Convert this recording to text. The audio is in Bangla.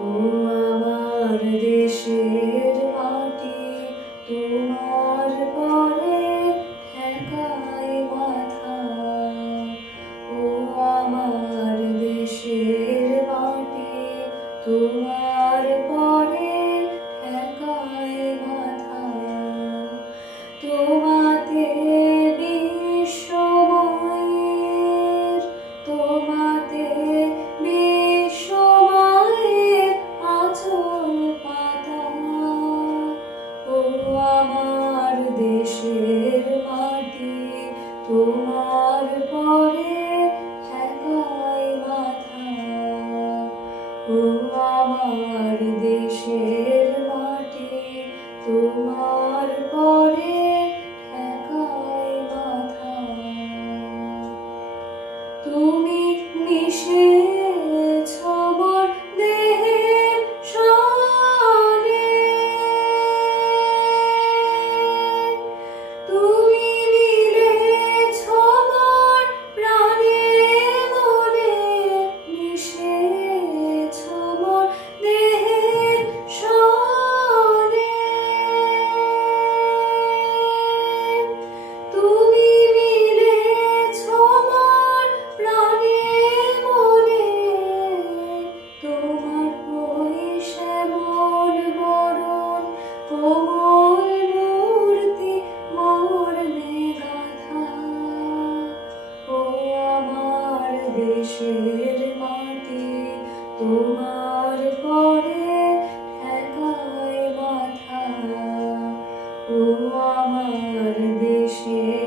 ও আমার দেশের মাটি, তোমার পরে ঠেকাই মাথা। ও আমার দেশের মাটি, তোমার পরে ঠেকাই মাথা। তোমাতে বিশ্বময়ের, তোমাতে বিশ্বময়ের আঁচল পাতা। ও আমার দেশের মাটি, তোমার পরে ঠেকাই মাথা। ও আমার দেশের মাটি, তোমার পরে ঠেকাই মাথা। তুমি মিশেছ মোর দেহের সনে, তুমি মিলেছ মোর প্রাণে মনে, মিশেছ মোর দেহের সনে। তুমি মিলেছ মোর প্রাণে মনে, তোমার ওই শ্যামল বরণ কোমল মূর্তি মর্মে গাঁথা। ও আমার দেশের মাটি, তোমার পরে ঠেকাই মাথা। ও আমার দেশের